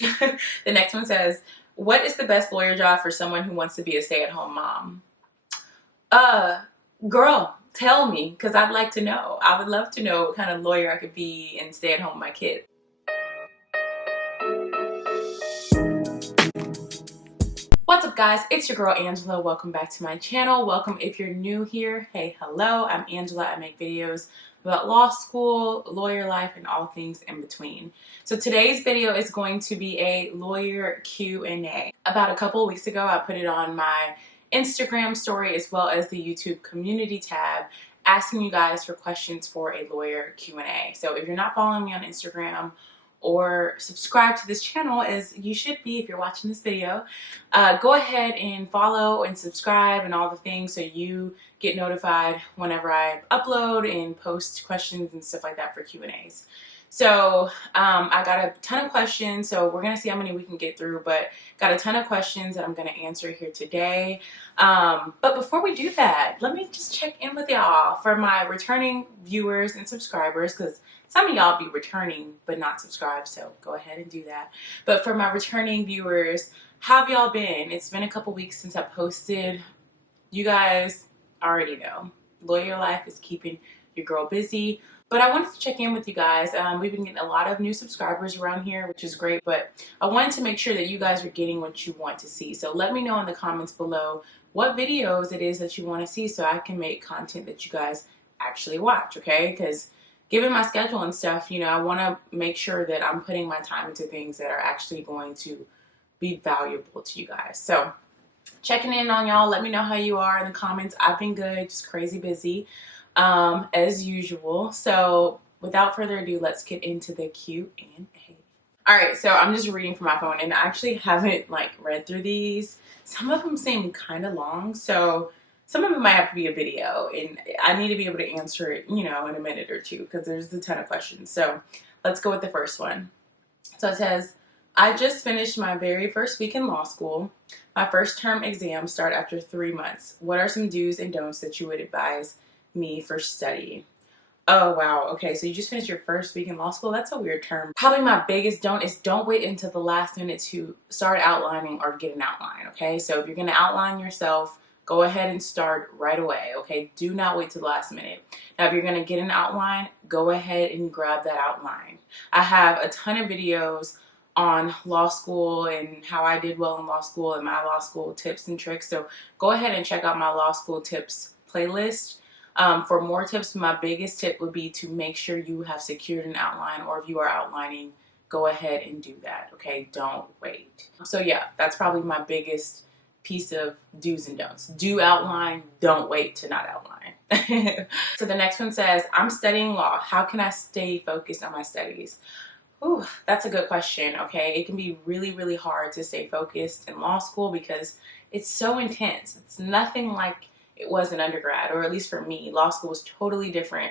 The next one says, what is the best lawyer job for someone who wants to be a stay-at-home mom? Uh, Girl, tell me, because I'd like to know. I would love to know what kind of lawyer I could be and stay at home with my kids. What's up, guys? It's your girl Angela. Welcome back to my channel. Welcome if you're new here. Hey, hello, I'm Angela. I make videos about law school, lawyer life, and all things in between. So today's video is going to be a lawyer Q&A. About a couple of weeks ago, I put it on my Instagram story as well as the YouTube community tab, asking you guys for questions for a lawyer Q&A. So if you're not following me on Instagram or subscribe to this channel, as you should be if you're watching this video, go ahead and follow and subscribe and all the things so you get notified whenever I upload and post questions and stuff like that for Q&As. So I got a ton of questions, so we're gonna see how many we can get through, but got a ton of questions that I'm gonna answer here today. But before we do that, let me just check in with y'all for my returning viewers and subscribers, because some of y'all be returning but not subscribed, so go ahead and do that. But for my returning viewers, how have y'all been? It's been a couple weeks since I posted. You guys already know, lawyer life is keeping your girl busy. But I wanted to check in with you guys. We've been getting a lot of new subscribers around here, which is great, but I wanted to make sure that you guys are getting what you want to see. So let me know in the comments below what videos it is that you want to see so I can make content that you guys actually watch, okay? Because given my schedule and stuff, you know, I want to make sure that I'm putting my time into things that are actually going to be valuable to you guys. So checking in on y'all. Let me know how you are in the comments. I've been good, just crazy busy as usual. So without further ado, let's get into the Q&A. All right, so I'm just reading from my phone and I actually haven't like read through these. Some of them seem kind of long, so some of them might have to be a video and I need to be able to answer it, you know, in a minute or two because there's a ton of questions. So let's go with the first one. So it says, I just finished my very first week in law school. My first term exams start after 3 months. What are some do's and don'ts that you would advise me for study? Oh, wow. Okay, so you just finished your first week in law school. That's a weird term. Probably my biggest don't is don't wait until the last minute to start outlining or get an outline, okay? So if you're going to outline yourself, go ahead and start right away, okay? Do not wait till the last minute. Now, if you're going to get an outline, go ahead and grab that outline. I have a ton of videos on law school and how I did well in law school and my law school tips and tricks. So go ahead and check out my law school tips playlist. For more tips, my biggest tip would be to make sure you have secured an outline, or if you are outlining, go ahead and do that, okay? Don't wait. So yeah, that's probably my biggest piece of do's and don'ts. Do outline, don't wait to not outline. So the next one says, I'm studying law. How can I stay focused on my studies? Ooh, that's a good question, okay? It can be really, really hard to stay focused in law school because it's so intense. It's nothing like it was in undergrad, or at least for me. Law school was totally different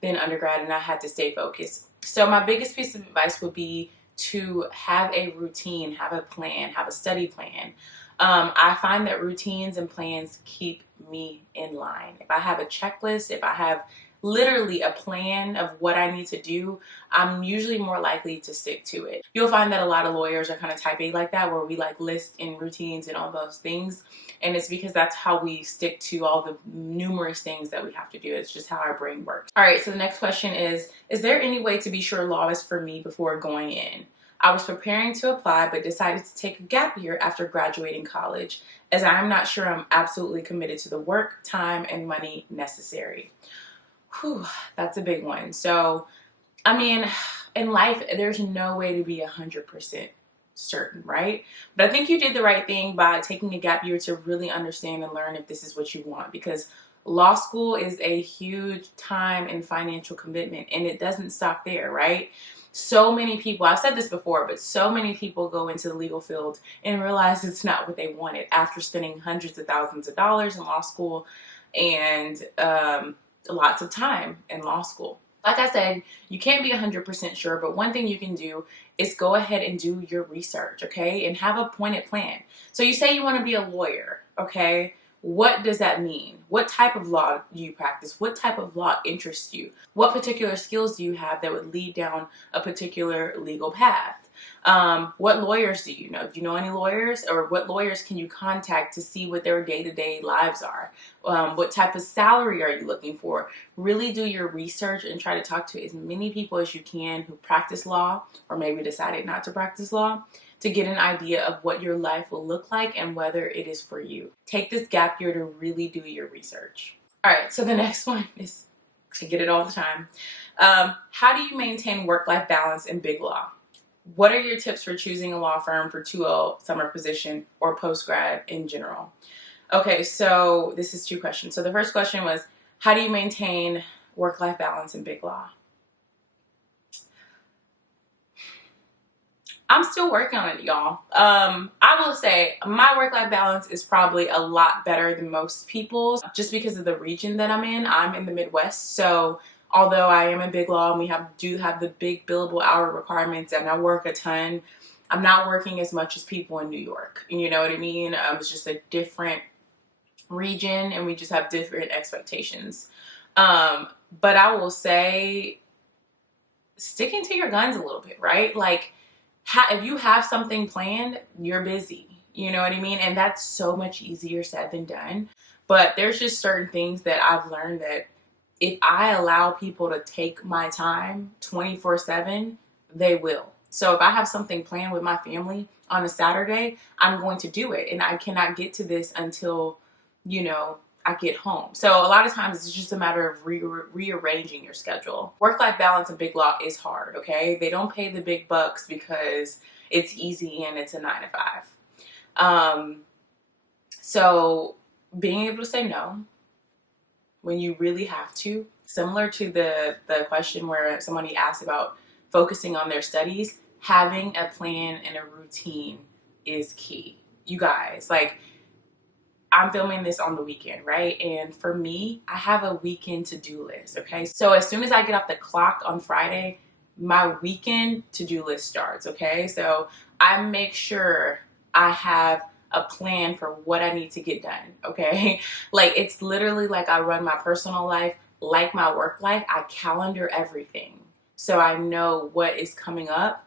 than undergrad and I had to stay focused. So my biggest piece of advice would be to have a routine, have a plan, have a study plan. I find that routines and plans keep me in line. If I have a checklist, if I have literally a plan of what I need to do, I'm usually more likely to stick to it. You'll find that a lot of lawyers are kind of type A like that, where we like list in routines and all those things. And it's because that's how we stick to all the numerous things that we have to do. It's just how our brain works. All right, so the next question is there any way to be sure law is for me before going in? I was preparing to apply, but decided to take a gap year after graduating college, as I am not sure I'm absolutely committed to the work, time, and money necessary. Whew, that's a big one. So, I mean, in life, there's no way to be 100% certain, right? But I think you did the right thing by taking a gap year to really understand and learn if this is what you want, because law school is a huge time and financial commitment, and it doesn't stop there, right? So many people, I've said this before, but so many people go into the legal field and realize it's not what they wanted after spending hundreds of thousands of dollars in law school and lots of time in law school. Like I said, you can't be 100% sure, but one thing you can do is go ahead and do your research, okay? And have a pointed plan. So you say you want to be a lawyer, okay? What does that mean? What type of law do you practice? What type of law interests you? What particular skills do you have that would lead down a particular legal path? What lawyers do you know? Do you know any lawyers? Or what lawyers can you contact to see what their day-to-day lives are? What type of salary are you looking for? Really do your research and try to talk to as many people as you can who practice law or maybe decided not to practice law, to get an idea of what your life will look like and whether it is for you. Take this gap year to really do your research. All right, so the next one is, I get it all the time. How do you maintain work-life balance in big law? What are your tips for choosing a law firm for 2L summer position or post-grad in general? Okay, so this is 2 questions. So the first question was, how do you maintain work-life balance in big law? I'm still working on it, y'all. I will say my work-life balance is probably a lot better than most people's just because of the region that I'm in. I'm in the Midwest, so although I am in big law and we do have the big billable hour requirements and I work a ton, I'm not working as much as people in New York. You know what I mean? It's just a different region and we just have different expectations. But I will say sticking to your guns a little bit, right? Like, if you have something planned, you're busy. You know what I mean? And that's so much easier said than done. But there's just certain things that I've learned that if I allow people to take my time 24/7, they will. So if I have something planned with my family on a Saturday, I'm going to do it. And I cannot get to this until, you know, I get home. So a lot of times it's just a matter of rearranging your schedule. Work-life balance in big law is hard, okay? They don't pay the big bucks because it's easy and it's a 9 to 5. So being able to say no when you really have to, similar to the question where somebody asked about focusing on their studies, having a plan and a routine is key. You guys, like, I'm filming this on the weekend, right? And for me, I have a weekend to-do list, okay? So as soon as I get off the clock on Friday, my weekend to-do list starts, okay? So I make sure I have a plan for what I need to get done, okay? Like, it's literally like I run my personal life like my work life. I calendar everything so I know what is coming up.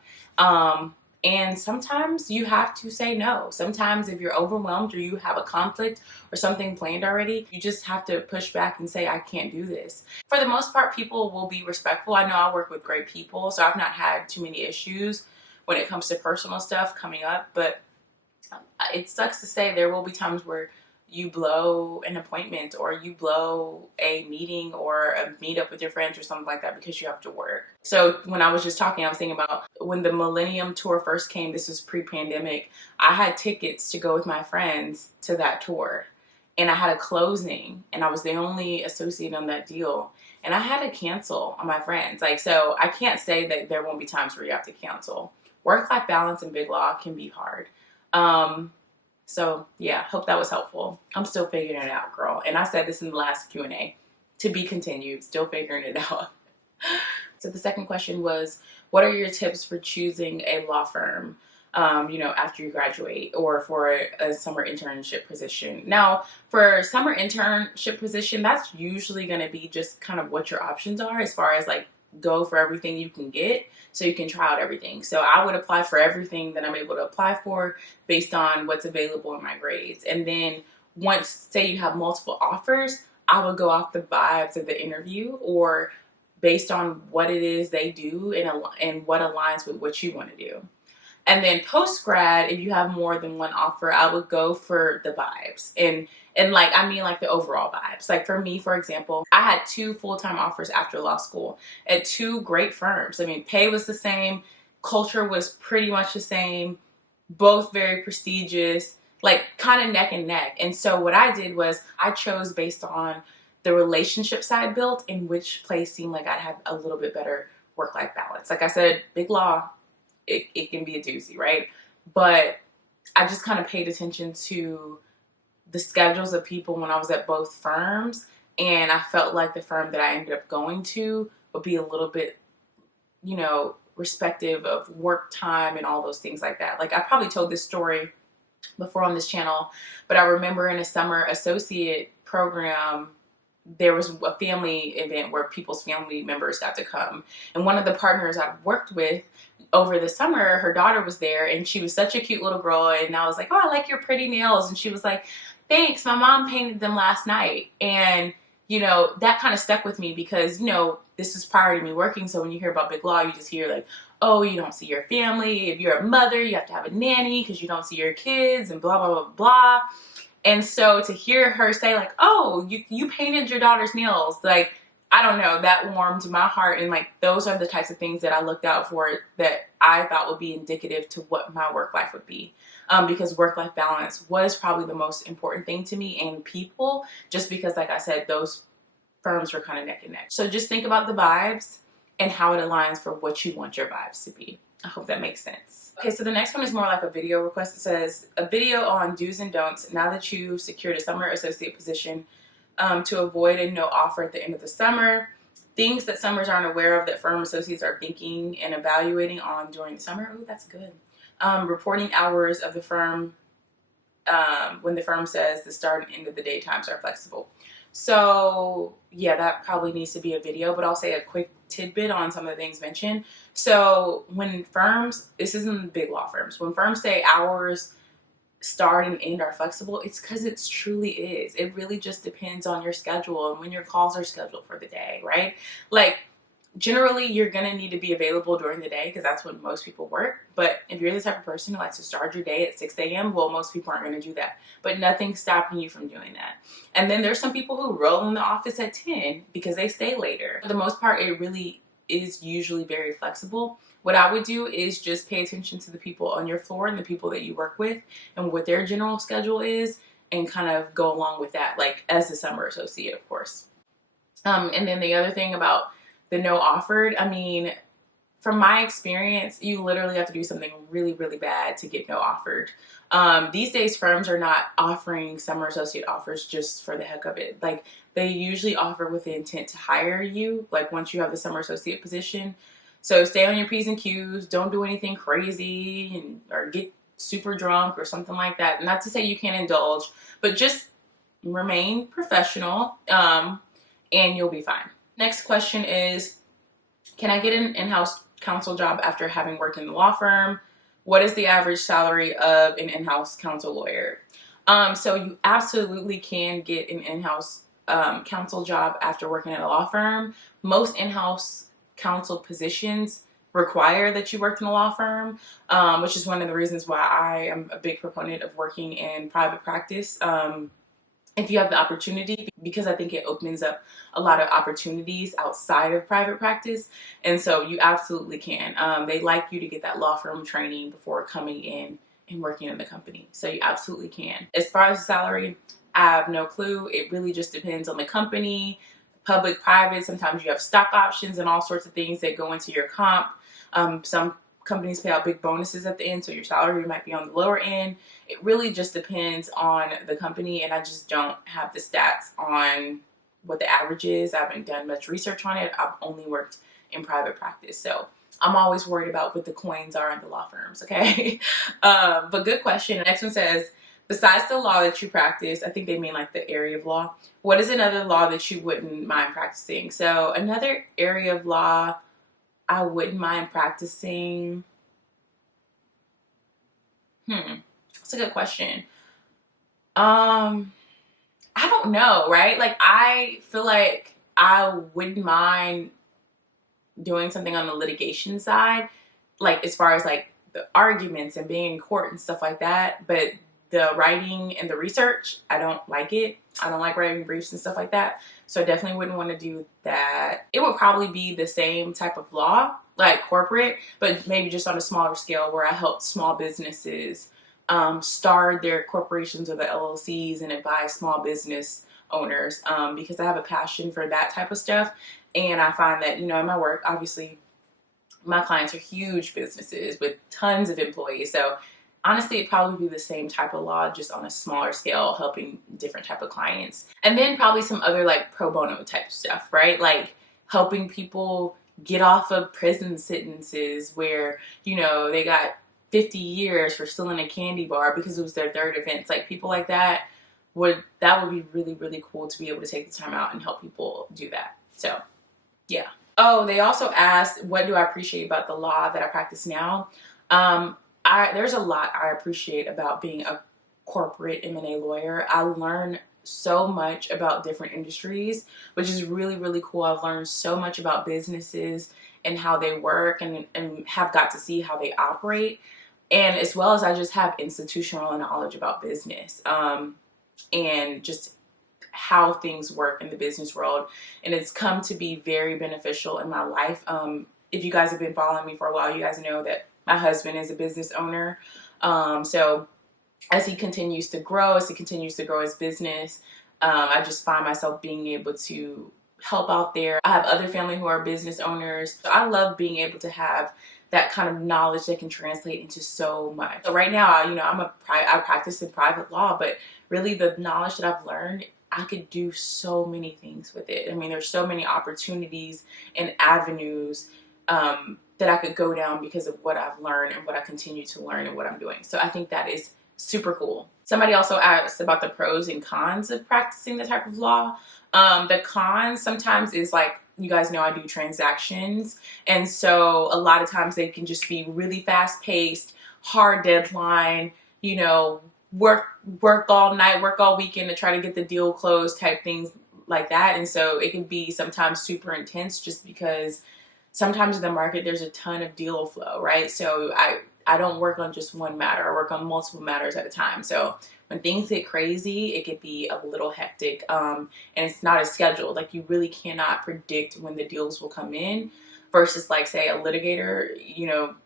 And sometimes you have to say no. Sometimes if you're overwhelmed or you have a conflict or something planned already, you just have to push back and say, I can't do this. For the most part, people will be respectful. I know I work with great people, so I've not had too many issues when it comes to personal stuff coming up, but it sucks to say there will be times where you blow an appointment or you blow a meeting or a meetup with your friends or something like that because you have to work. So when I was just talking, I was thinking about when the Millennium Tour first came. This was pre-pandemic. I had tickets to go with my friends to that tour and I had a closing and I was the only associate on that deal and I had to cancel on my friends. Like, so I can't say that there won't be times where you have to cancel. Work-life balance in big law can be hard. So yeah, hope that was helpful. I'm still figuring it out, girl. And I said this in the last Q&A, to be continued, still figuring it out. So the second question was, what are your tips for choosing a law firm, you know, after you graduate or for a summer internship position? Now, for summer internship position, that's usually going to be just kind of what your options are as far as like go for everything you can get so you can try out everything. So I would apply for everything that I'm able to apply for based on what's available in my grades. And then once, say you have multiple offers, I would go off the vibes of the interview or based on what it is they do and what aligns with what you want to do. And then post-grad, if you have more than one offer, I would go for the vibes. And like, I mean like the overall vibes. Like for me, for example, I had 2 full-time offers after law school at 2 great firms. I mean, pay was the same, culture was pretty much the same, both very prestigious, like kind of neck and neck. And so what I did was I chose based on the relationship side built in which place seemed like I'd have a little bit better work-life balance. Like I said, big law, it can be a doozy, right? But I just kind of paid attention to the schedules of people when I was at both firms, and I felt like the firm that I ended up going to would be a little bit, you know, respective of work time and all those things like that. Like I probably told this story before on this channel, but I remember in a summer associate program, there was a family event where people's family members got to come. And one of the partners I worked with over the summer, her daughter was there and she was such a cute little girl. And I was like, oh, I like your pretty nails. And she was like, thanks, my mom painted them last night. And, you know, that kind of stuck with me because, you know, this is prior to me working. So when you hear about big law, you just hear like, oh, you don't see your family. If you're a mother, you have to have a nanny because you don't see your kids and blah, blah, blah, blah. And so to hear her say like, oh, you painted your daughter's nails, like, I don't know, that warmed my heart. And like, those are the types of things that I looked out for that I thought would be indicative to what my work life would be. Because work-life balance was probably the most important thing to me and people, just because, like I said, those firms were kind of neck and neck. So just think about the vibes and how it aligns for what you want your vibes to be. I hope that makes sense. Okay, so the next one is more like a video request. It says, a video on do's and don'ts now that you've secured a summer associate position to avoid a no offer at the end of the summer. Things that summers aren't aware of that firm associates are thinking and evaluating on during the summer. Oh, that's good. Reporting hours of the firm when the firm says the start and end of the day times are flexible. So yeah, that probably needs to be a video, but I'll say a quick tidbit on some of the things mentioned. So when firms, this isn't big law firms, when firms say hours start and end are flexible, it's because it truly is. It really just depends on your schedule and when your calls are scheduled for the day, right? Like, generally you're going to need to be available during the day because that's when most people work. But if you're the type of person who likes to start your day at 6 a.m., well, most people aren't going to do that. But nothing's stopping you from doing that. And then there's some people who roll in the office at 10 because they stay later. For the most part, it really is usually very flexible. What I would do is just pay attention to the people on your floor and the people that you work with and what their general schedule is and kind of go along with that, like as a summer associate, of course. And then the other thing about the no offered, I mean, from my experience, you literally have to do something really, really bad to get no offered. These days, firms are not offering summer associate offers just for the heck of it. Like, they usually offer with the intent to hire you, like once you have the summer associate position. So stay on your P's and Q's. Don't do anything crazy or get super drunk or something like that. Not to say you can't indulge, but just remain professional and you'll be fine. Next question is, can I get an in-house counsel job after having worked in the law firm? What is the average salary of an in-house counsel lawyer? So you absolutely can get an in-house counsel job after working at a law firm. Most in-house counsel positions require that you worked in a law firm, which is one of the reasons why I am a big proponent of working in private practice. If you have the opportunity, because I think it opens up a lot of opportunities outside of private practice. And so you absolutely can. They like you to get that law firm training before coming in and working in the company. So you absolutely can. As far as the salary, I have no clue. It really just depends on the company, public, private. Sometimes you have stock options and all sorts of things that go into your comp. Some companies pay out big bonuses at the end, so your salary might be on the lower end. It really just depends on the company, and I just don't have the stats on what the average is. I haven't done much research on it. I've only worked in private practice, so I'm always worried about what the coins are in the law firms, okay? But good question. The next one says, besides the law that you practice, I think they mean like the area of law, what is another law that you wouldn't mind practicing? So another area of law I wouldn't mind practicing. That's a good question. I don't know, right? Like, I feel like I wouldn't mind doing something on the litigation side, like as far as like the arguments and being in court and stuff like that. But the writing and the research, I don't like it. I don't like writing briefs and stuff like that. So I definitely wouldn't want to do that. It would probably be the same type of law, like corporate, but maybe just on a smaller scale, where I helped small businesses start their corporations or the LLCs and advise small business owners, because I have a passion for that type of stuff. And I find that, you know, in my work, obviously my clients are huge businesses with tons of employees. So honestly, it'd probably be the same type of law, just on a smaller scale, helping different type of clients. And then probably some other like pro bono type stuff, right? Like helping people get off of prison sentences where, you know, they got 50 years for stealing a candy bar because it was their third offense. Like, people like that would be really, really cool to be able to take the time out and help people do that. So yeah. Oh, they also asked, what do I appreciate about the law that I practice now? There's a lot I appreciate about being a corporate M&A lawyer. I learn so much about different industries, which is really, really cool. I've learned so much about businesses and how they work, and have got to see how they operate. And as well as I just have institutional knowledge about business, and just how things work in the business world, and it's come to be very beneficial in my life. If you guys have been following me for a while, you guys know that my husband is a business owner. So as he continues to grow, his business, I just find myself being able to help out there. I have other family who are business owners. So I love being able to have that kind of knowledge that can translate into so much. So right now, I practice in private law, but really the knowledge that I've learned, I could do so many things with it. I mean, there's so many opportunities and avenues that I could go down because of what I've learned and what I continue to learn and what I'm doing. So I think that is super cool. Somebody also asked about the pros and cons of practicing the type of law. The cons sometimes is, like, you guys know I do transactions, and so a lot of times they can just be really fast paced, hard deadline, work all night, work all weekend to try to get the deal closed type things like that. And so it can be sometimes super intense just because sometimes in the market there's a ton of deal flow, right? So I don't work on just one matter. I work on multiple matters at a time. So when things get crazy, it could be a little hectic, and it's not as scheduled. Like, you really cannot predict when the deals will come in, versus, like, say, a litigator,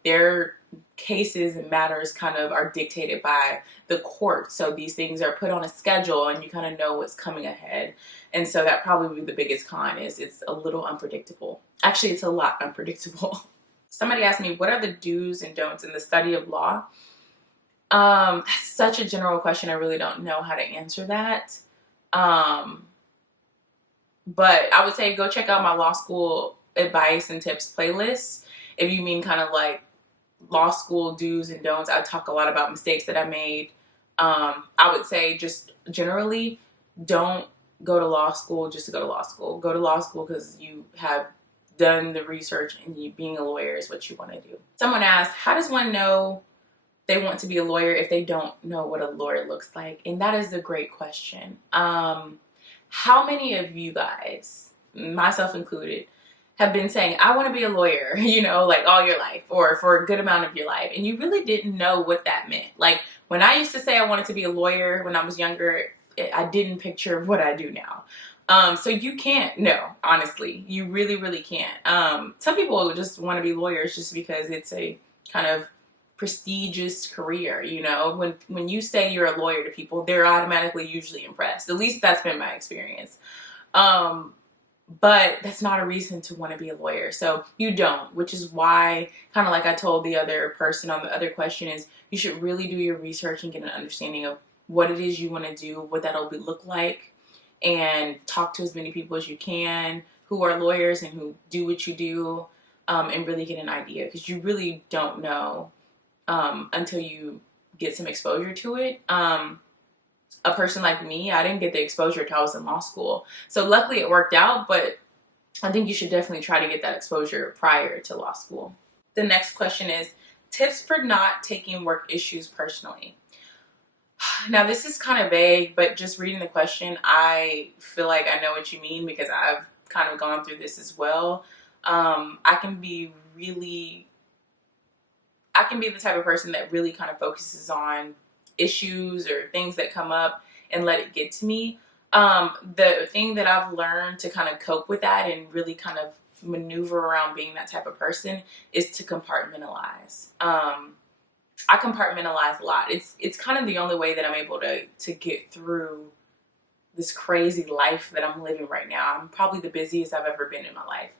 their cases and matters kind of are dictated by the court. So these things are put on a schedule and you kind of know what's coming ahead. And so that probably would be the biggest con, is it's a little unpredictable. Actually, it's a lot unpredictable. Somebody asked me, what are the do's and don'ts in the study of law? That's such a general question. I really don't know how to answer that. But I would say go check out my law school advice and tips playlist. If you mean kind of like law school do's and don'ts, I talk a lot about mistakes that I made. I would say just generally, don't go to law school just to go to law school. Go to law school because you have done the research and being a lawyer is what you want to do. Someone asked, how does one know they want to be a lawyer if they don't know what a lawyer looks like? And that is a great question. How many of you guys, myself included, have been saying, I want to be a lawyer, like all your life, or for a good amount of your life, and you really didn't know what that meant? Like, when I used to say I wanted to be a lawyer when I was younger, I didn't picture what I do now. So you can't know, honestly. You really, really can't. Some people just want to be lawyers just because it's a kind of prestigious career. When you say you're a lawyer to people, they're automatically usually impressed. At least that's been my experience. But that's not a reason to want to be a lawyer. So you don't, which is why, kind of like I told the other person on the other question, is you should really do your research and get an understanding of what it is you want to do, what that'll look like, and talk to as many people as you can who are lawyers and who do what you do, and really get an idea, because you really don't know until you get some exposure to it. A person like me, I didn't get the exposure until I was in law school. So luckily it worked out, but I think you should definitely try to get that exposure prior to law school. The next question is tips for not taking work issues personally. Now, this is kind of vague, but just reading the question, I feel like I know what you mean, because I've kind of gone through this as well. I can be the type of person that really kind of focuses on issues or things that come up and let it get to me. The thing that I've learned to kind of cope with that and really kind of maneuver around being that type of person is to compartmentalize. I compartmentalize a lot. It's kind of the only way that I'm able to get through this crazy life that I'm living right now. I'm probably the busiest I've ever been in my life.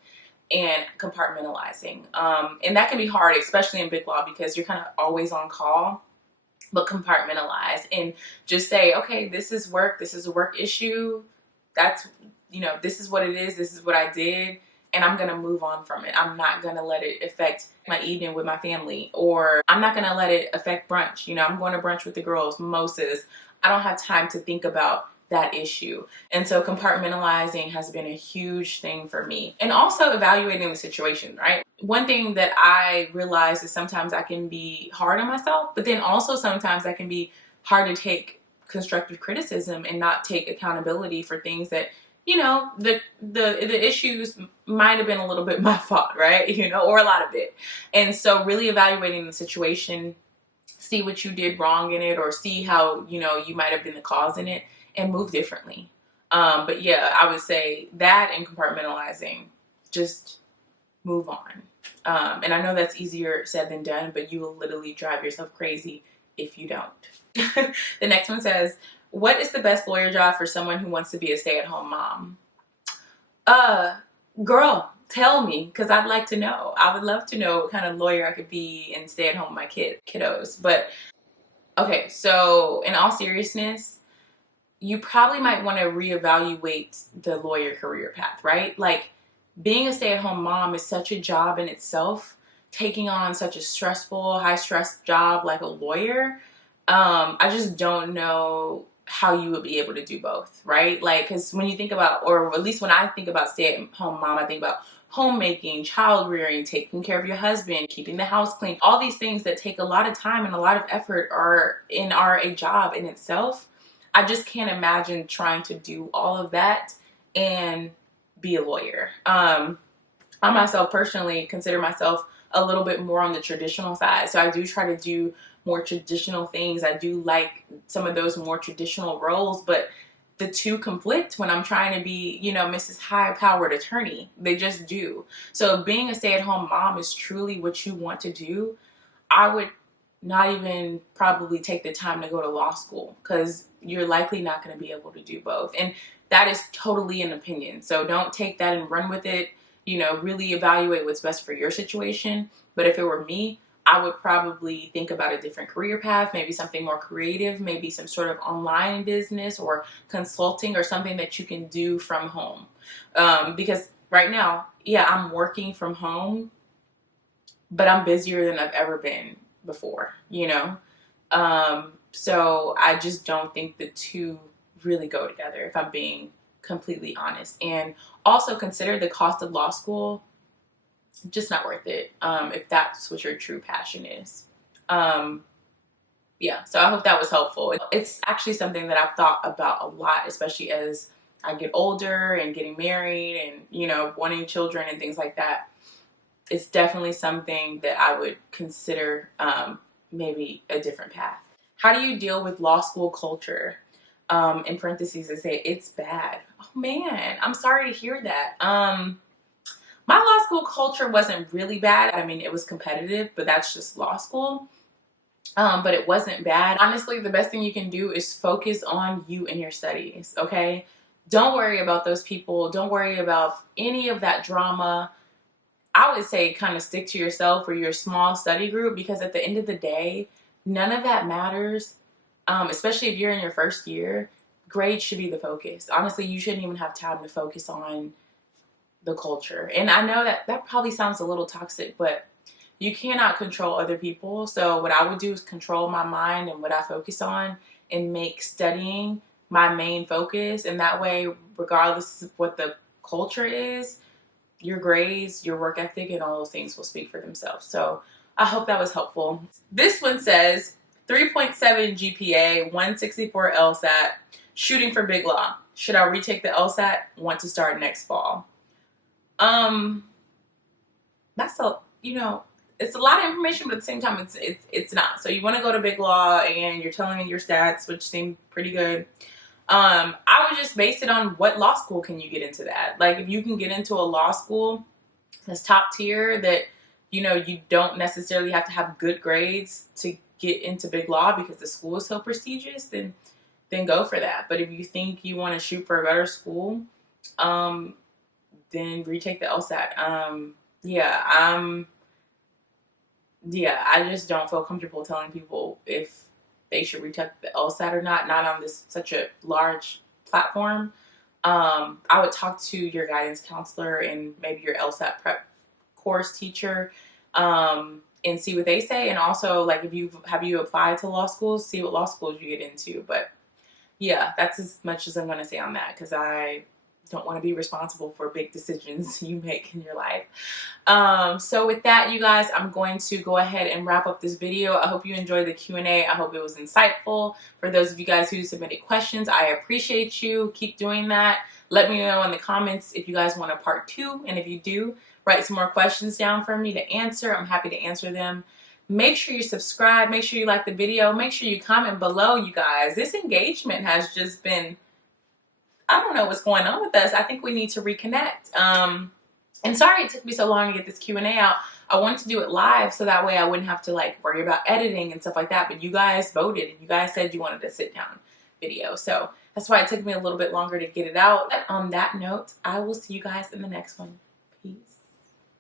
And compartmentalizing. And that can be hard, especially in big law, because you're kind of always on call. But compartmentalize and just say, okay, this is work. This is a work issue. That's, this is what it is. This is what I did. And I'm going to move on from it. I'm not going to let it affect my evening with my family, or I'm not going to let it affect brunch. I'm going to brunch with the girls, mimosas. I don't have time to think about that issue. And so compartmentalizing has been a huge thing for me. And also evaluating the situation, right? One thing that I realize is sometimes I can be hard on myself, but then also sometimes I can be hard to take constructive criticism and not take accountability for things that, you know, the issues might have been a little bit my fault, right? You know, or a lot of it. And so really evaluating the situation, see what you did wrong in it, or see how, you know, you might have been the cause in it, and move differently. But yeah, I would say that and compartmentalizing, just move on. And I know that's easier said than done, but you will literally drive yourself crazy if you don't. The next one says, what is the best lawyer job for someone who wants to be a stay-at-home mom? Girl, tell me, because I'd like to know. I would love to know what kind of lawyer I could be and stay at home with my kiddos. But okay, so in all seriousness, you probably might want to reevaluate the lawyer career path, right? Like, being a stay-at-home mom is such a job in itself. Taking on such a stressful, high-stress job like a lawyer, I just don't know how you would be able to do both, right? Like, because when you think about, or at least when I think about stay-at-home mom, I think about homemaking, child rearing, taking care of your husband, keeping the house clean. All these things that take a lot of time and a lot of effort are a job in itself. I just can't imagine trying to do all of that and be a lawyer. I myself personally consider myself a little bit more on the traditional side. So I do try to do more traditional things. I do like some of those more traditional roles, but the two conflict when I'm trying to be, you know, Mrs. High-powered attorney. They just do. So if being a stay-at-home mom is truly what you want to do, I would not even probably take the time to go to law school, because you're likely not going to be able to do both. And that is totally an opinion. So don't take that and run with it. You know, really evaluate what's best for your situation. But if it were me, I would probably think about a different career path, maybe something more creative, maybe some sort of online business or consulting or something that you can do from home. Because right now, yeah, I'm working from home, but I'm busier than I've ever been before, you know? So I just don't think the two really go together, if I'm being completely honest. And also consider the cost of law school, just not worth it, if that's what your true passion is. Yeah, so I hope that was helpful. It's actually something that I've thought about a lot, especially as I get older and getting married and, you know, wanting children and things like that. It's definitely something that I would consider maybe a different path. How do you deal with law school culture? In parentheses, they say it's bad. Oh man, I'm sorry to hear that. My law school culture wasn't really bad. I mean, it was competitive, but that's just law school. But it wasn't bad. Honestly, the best thing you can do is focus on you and your studies, okay? Don't worry about those people. Don't worry about any of that drama. I would say kind of stick to yourself or your small study group, because at the end of the day, none of that matters, especially if you're in your first year. Grades should be the focus. Honestly, you shouldn't even have time to focus on the culture. And I know that that probably sounds a little toxic, but you cannot control other people. So what I would do is control my mind and what I focus on and make studying my main focus. And that way, regardless of what the culture is, your grades, your work ethic, and all those things will speak for themselves. So I hope that was helpful. This one says 3.7 GPA, 164 LSAT, shooting for big law. Should I retake the LSAT? Want to start next fall. That's a, you know, it's a lot of information, but at the same time, it's not. So you want to go to big law and you're telling me your stats, which seem pretty good. I would just base it on what law school can you get into that. Like, if you can get into a law school that's top tier, that, you know, you don't necessarily have to have good grades to get into big law because the school is so prestigious, then go for that. But if you think you want to shoot for a better school, then retake the LSAT. I just don't feel comfortable telling people if they should retake the LSAT or not on this such a large platform. I would talk to your guidance counselor and maybe your LSAT prep course teacher, and see what they say. And also, like, if have you applied to law schools, see what law schools you get into. But yeah, that's as much as I'm going to say on that, because I don't want to be responsible for big decisions you make in your life. So with that, you guys, I'm going to go ahead and wrap up this video. I hope you enjoyed the Q&A. I hope it was insightful. For those of you guys who submitted questions, I appreciate you. Keep doing that. Let me know in the comments if you guys want a part 2, and if you do, write some more questions down for me to answer. I'm happy to answer them. Make sure you subscribe. Make sure you like the video. Make sure you comment below, you guys. This engagement has just been, I don't know what's going on with us. I think we need to reconnect. And sorry it took me so long to get this Q&A out. I wanted to do it live so that way I wouldn't have to like worry about editing and stuff like that. But you guys voted and you guys said you wanted a sit down video. So that's why it took me a little bit longer to get it out. But on that note, I will see you guys in the next one. Peace.